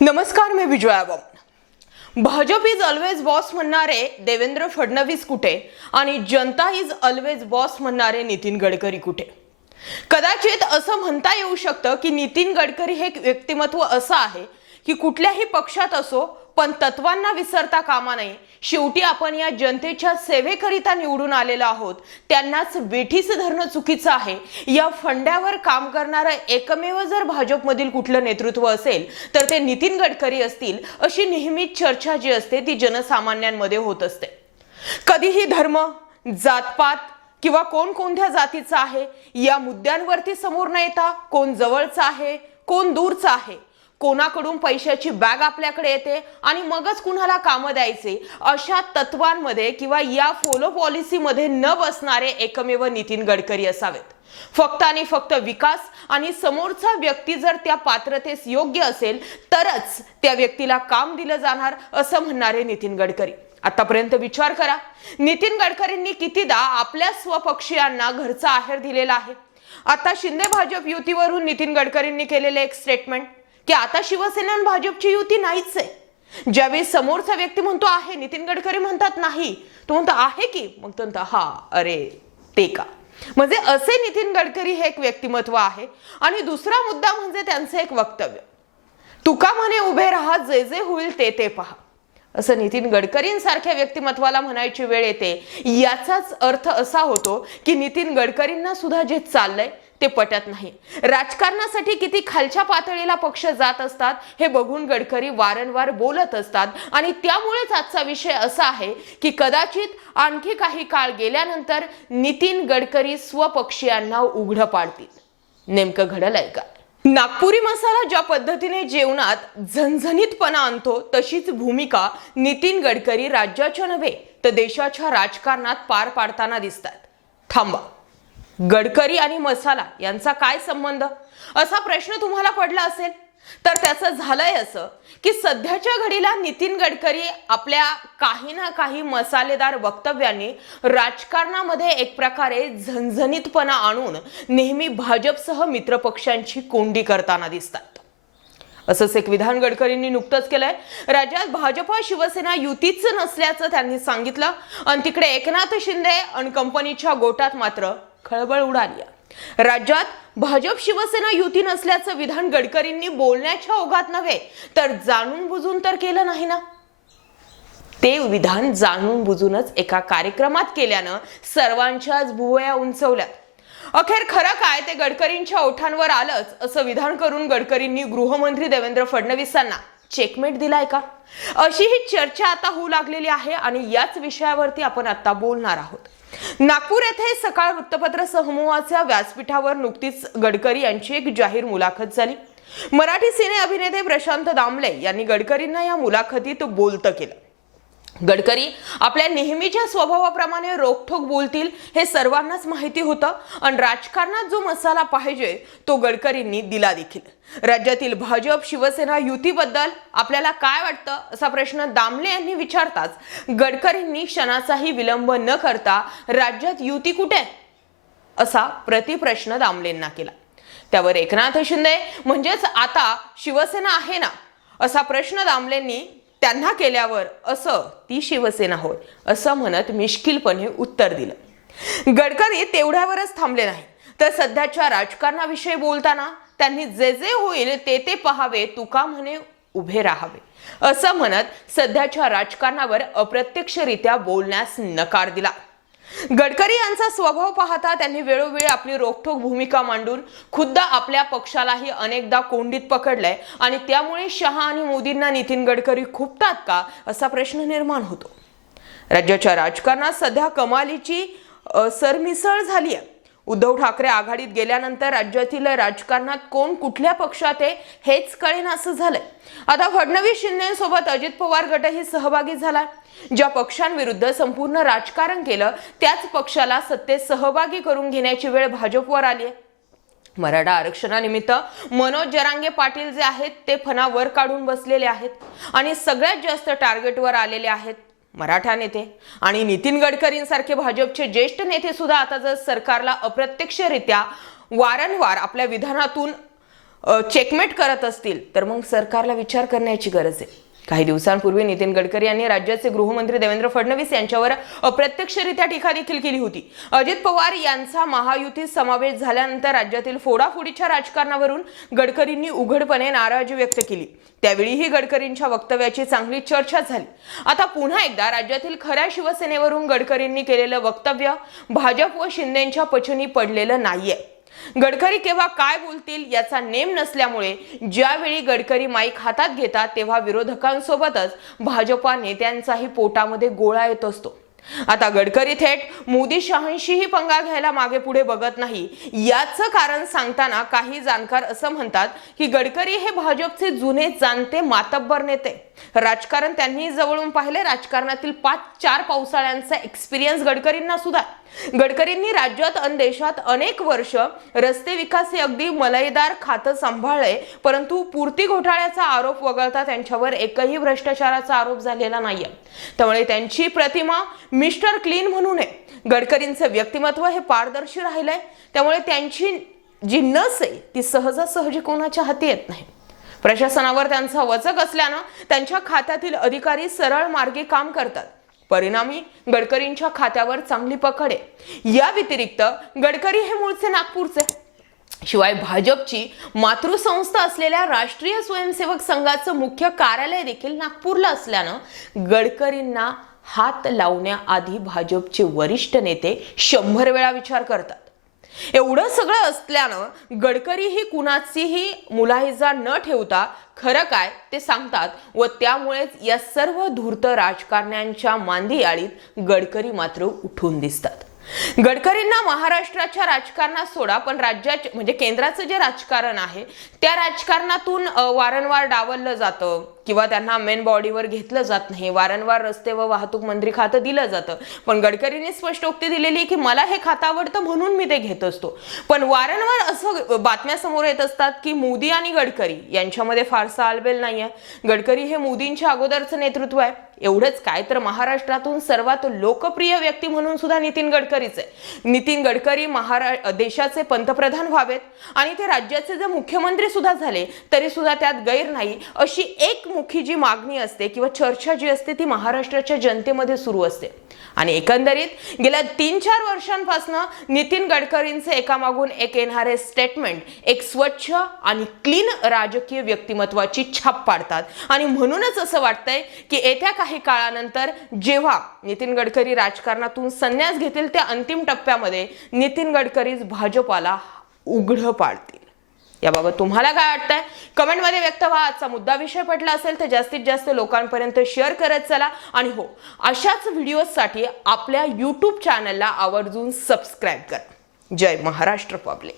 नमस्कार, मी विजया बम। Bhajap is always boss म्हणणारे देवेंद्र फडणवीस कुठे आणि जनता इज ऑलवेज बॉस म्हणणारे नितीन गडकरी कुठे? कदाचित असं म्हणता येऊ शकतं की नितीन गडकरी हे एक व्यक्तिमत्व असं आहे की कुठल्याही पक्षात असो पण तत्वांना विसरता कामा नये। शेवटी आपण या जनतेच्या सेवेकरिता निवडून आलेलो आहोत, त्यांनाच वेठीस धरणं चुकीचं आहे। या फंड्यावर काम करणारं एकमेव जर भाजपमधील कुठलं नेतृत्व असेल तर ते नितीन गडकरी असतील, अशी नेहमीच चर्चा जी असते ती जनसामान्यांमध्ये होत असते। कधीही धर्म, जातपात किंवा कोण कोणत्या जातीचा आहे या मुद्द्यांवरती समोर न येता कोण जवळचा आहे, कोण दूरचा आहे, कोणाकडून पैशाची बॅग आपल्याकडे येते आणि मगच कुणाला काम द्यायचे, अशा तत्वांमध्ये किंवा या फॉलो पॉलिसीमध्ये न बसणारे एकमेव नितीन गडकरी असावेत। फक्त आणि फक्त विकास आणि समोरचा व्यक्ती जर त्या पात्रतेस योग्य असेल तरच त्या व्यक्तीला काम दिलं जाणार, असं म्हणणारे नितीन गडकरी। आतापर्यंत विचार करा, नितीन गडकरींनी कितीदा आपल्या स्वपक्षीयांना घरचा आहेर दिलेला आहे। आता शिंदे भाजप युतीवरून नितीन गडकरींनी केलेले एक स्टेटमेंट की आता शिवसेना आणि भाजपची युती नाहीच आहे। ज्यावेळी समोरचा व्यक्ती म्हणतो आहे, नितीन गडकरी म्हणतात नाही, तो म्हणतो आहे की, मग तो म्हणतो हा अरे ते का, म्हणजे असे नितीन गडकरी हे एक व्यक्तिमत्व आहे। आणि दुसरा मुद्दा म्हणजे त्यांचे एक वक्तव्य, तुका म्हणे उभे राहा, जे जे होईल ते ते पहा, असं नितीन गडकरींसारख्या व्यक्तिमत्वाला म्हणायची वेळ येते। याचाच अर्थ असा होतो की नितीन गडकरींना सुद्धा जे चाललंय ते पटत नाही। राजकारणासाठी किती खालच्या पातळीला पक्ष जात असतात हे बघून गडकरी वारंवार बोलत असतात आणि त्यामुळेच आजचा विषय असा आहे की कदाचित आणखी काही काळ गेल्यानंतर नितीन गडकरी स्वपक्षीयांना उघड पाडतील। नेमकं घडलंय का? नागपुरी मसाला ज्या पद्धतीने जेवणात झणझणीतपणा आणतो तशीच भूमिका नितीन गडकरी राज्याच्या नव्हे तर देशाच्या राजकारणात पार पाडताना दिसतात। थांबा, गडकरी आणि मसाला यांचा काय संबंध, असा प्रश्न तुम्हाला पडला असेल तर त्याचं झालंय असं की सध्याच्या घडीला नितीन गडकरी आपल्या काही ना काही मसालेदार वक्तव्यांनी राजकारणामध्ये एक प्रकारे झणझणीतपणा आणून नेहमी भाजपसह मित्रपक्षांची कोंडी करताना दिसतात। असंच एक विधान गडकरींनी नुकतंच केलंय। राज्यात भाजपा शिवसेना युतीच नसल्याचं त्यांनी सांगितलं आणि तिकडे एकनाथ शिंदे आणि कंपनीच्या गोटात मात्र खळबळ उडाली। राज्यात भाजप शिवसेना युती नसल्याचं विधान गडकरींनी बोलण्याच्या ओघात नव्हे तर जाणून बुजून तर केलं नाही ना। ते विधान जाणून बुजूनच एका कार्यक्रमात केल्यानं सर्वांच्याच भुवया उंचवल्यात। अखेर खरं काय ते गडकरींच्या ओठांवर आलंच असं विधान करून गडकरींनी गृहमंत्री देवेंद्र फडणवीसांना चेकमेट दिलाय का, अशी ही चर्चा आता होऊ लागलेली आहे आणि याच विषयावरती आपण आता बोलणार आहोत। नागपूर येथे सकाळ वृत्तपत्र समूहाच्या व्यासपीठावर नुकतीच गडकरी यांची एक जाहीर मुलाखत झाली। मराठी सिने अभिनेते प्रशांत दामले यांनी गडकरींना या मुलाखतीत बोलतं केलं। गडकरी आपल्या नेहमीच्या स्वभावाप्रमाणे रोखठोक बोलतील हे सर्वांनाच माहिती होतं आणि राजकारणात जो मसाला पाहिजे तो गडकरींनी दिला देखील। राज्यातील भाजप शिवसेना युतीबद्दल आपल्याला काय वाटतं असा प्रश्न दामले यांनी विचारताच गडकरींनी क्षणाचाही विलंब न करता राज्यात युती कुठे असा प्रतिप्रश्न दामलेंना केला। त्यावर एकनाथ शिंदे म्हणजेच आता शिवसेना आहे ना असा प्रश्न दामलेंनी त्यांना केल्यावर असं ती शिवसेना होय असं म्हणत मिश्किलपणे उत्तर दिलं। गडकरी तेवढ्यावरच थांबले नाही तर सध्याच्या राजकारणाविषयी बोलताना त्यांनी जे जे होईल ते ते पहावे, तुका म्हणे उभे राहावे असं म्हणत सध्याच्या राजकारणावर अप्रत्यक्षरित्या बोलण्यास नकार दिला। गडकरी यांचा स्वभाव पाहता त्यांनी वेळोवेळी आपली रोखठोक भूमिका मांडून खुद्द आपल्या पक्षालाही अनेकदा कोंडीत पकडलंय आणि त्यामुळे शहा आणि मोदींना नितीन गडकरी खुपतात का असा प्रश्न निर्माण होतो। राज्याच्या राजकारणात सध्या कमालीची सरमिसळ झाली आहे। उद्धव ठाकरे आघाडीत गेल्यानंतर राज्यातील राजकारणात कोण कुठल्या पक्षात आहे हेच कळेनासं झालंय। आता फडणवीस शिंदेसोबत अजित पवार गटही सहभागी झाला। ज्या पक्षांविरुद्ध संपूर्ण राजकारण केलं त्याच पक्षाला सत्तेत सहभागी करून घेण्याची वेळ भाजपवर आली आहे। मराठा आरक्षणानिमित्त मनोज जरांगे पाटील जे आहेत ते फणा वर काढून बसलेले आहेत आणि सगळ्यात जास्त टार्गेटवर आलेले आहेत मराठा नेते आणि नितीन गडकरींसारखे भाजपचे ज्येष्ठ नेते सुद्धा आता जर सरकारला अप्रत्यक्षरित्या वारंवार आपल्या विधानातून चेकमेट करत असतील तर मग सरकारला विचार करण्याची गरज आहे। काही दिवसांपूर्वी नितीन गडकरी यांनी राज्याचे गृहमंत्री देवेंद्र फडणवीस यांच्यावर अप्रत्यक्षरित्या टीका देखील केली होती। अजित पवार यांचा महायुतीत समावेश झाल्यानंतर राज्यातील फोडाफोडीच्या राजकारणावरून गडकरींनी उघडपणे नाराजी व्यक्त केली। त्यावेळीही गडकरींच्या वक्तव्याची चांगली चर्चा झाली। आता पुन्हा एकदा राज्यातील खऱ्या शिवसेनेवरून गडकरींनी केलेलं वक्तव्य भाजप व शिंदेंच्या पचनी पडलेलं नाहीये। गडकरी केव्हा काय बोलतील याचा नेम नसल्यामुळे ज्यावेळी गडकरी माईक हातात घेतात तेव्हा विरोधकांसोबतच भाजपा नेत्यांचाही पोटामध्ये गोळा येत असतो। आता गडकरी थेट मोदी शहांशीही पंगा घ्यायला मागे पुढे बघत नाही। याचं कारण सांगताना काही जाणकार असं म्हणतात की गडकरी हे भाजपचे जुने जाणते मातब्बर नेते, राजकारण त्यांनी जवळून पाहिले। राजकारणातील 5-4 पावसाळ्यांचा एक्सपिरियन्स गडकरींना सुद्धा। गडकरींनी राज्यात आणि देशात अनेक वर्ष रस्ते विकास हे अगदी मलईदार खातं सांभाळले, परंतु पूर्ती घोटाळ्याचा आरोप वगळता त्यांच्यावर एकही भ्रष्टाचाराचा आरोप झालेला नाहीये। त्यामुळे त्यांची प्रतिमा मिस्टर क्लीन म्हणून आहे। गडकरींचं व्यक्तिमत्व हे पारदर्शी राहिलंय, त्यामुळे त्यांची जी नस आहे ती सहजासहजी कोणाच्या हाती येत नाही। प्रशासनावर त्यांचा वचक असल्यानं त्यांच्या खात्यातील अधिकारी सरळ मार्गे काम करतात। परिणामी गडकरींच्या खात्यावर चांगली पकड आहे। या व्यतिरिक्त गडकरी हे मूळचे नागपूरचे, शिवाय भाजपची मातृसंस्था असलेल्या राष्ट्रीय स्वयंसेवक संघाचं मुख्य कार्यालय देखील नागपूरला असल्यानं गडकरींना हात लावण्याआधी भाजपचे वरिष्ठ नेते 100 वेळा विचार करतात। एवढं सगळं असल्यानं गडकरी ही कुणाचीही मुलाहिजा न ठेवता खरं काय ते सांगतात व त्यामुळेच या सर्व धूर्त राजकारण्यांच्या मांदियाळीत गडकरी मात्र उठून दिसतात। गडकरींना महाराष्ट्राच्या राजकारणात सोडा, पण राज्याचे म्हणजे केंद्राचं जे राजकारण आहे त्या राजकारणातून वारंवार डावललं जातं किंवा त्यांना मेन बॉडीवर घेतलं जात नाही। वारंवार रस्ते व वाहतूक मंत्री खातं दिलं जातं, पण गडकरींनी स्पष्टोक्ती दिलेली की मला हे खातं आवडतं म्हणून मी ते घेत असतो। पण वारंवार असं बातम्या समोर येत असतात की मोदी आणि गडकरी यांच्यामध्ये फारसा आलबेल नाहीये। गडकरी हे मोदींच्या अगोदरचं नेतृत्व आहे। एवढंच काय तर महाराष्ट्रातून सर्वात लोकप्रिय व्यक्ती म्हणून सुद्धा नितीन गडकरीच आहे। नितीन गडकरी देशाचे पंतप्रधान व्हावेत आणि ते राज्याचे जर मुख्यमंत्री सुद्धा झाले तरी सुद्धा त्यात गैर नाही, अशी एकमुखी जी मागणी असते किंवा चर्चा जी असते ती महाराष्ट्राच्या जनतेमध्ये सुरू असते। आणि एकंदरीत गेल्या 3-4 वर्षांपासून नितीन गडकरींचे एकामागून एक येणारे स्टेटमेंट एक स्वच्छ आणि क्लीन राजकीय व्यक्तिमत्वाची छाप पाडतात। आणि म्हणूनच असं वाटतंय की येत्या काही काळानंतर जेव्हा नितीन गडकरी राजकारणातून संन्यास घेतील त्या अंतिम टप्प्यामध्ये नितीन गडकरीच भाजपाला उघड पाडतील। याबाबत तुम्हाला काय वाटतंय कमेंटमध्ये व्यक्त व्हा। आजचा मुद्दा विषय पटला असेल तर जास्तीत जास्त लोकांपर्यंत शेअर करत चला। आणि हो, अशाच व्हिडिओसाठी आपल्या YouTube चॅनलला आवर्जून सबस्क्राइब करा। जय महाराष्ट्र पब्लिक।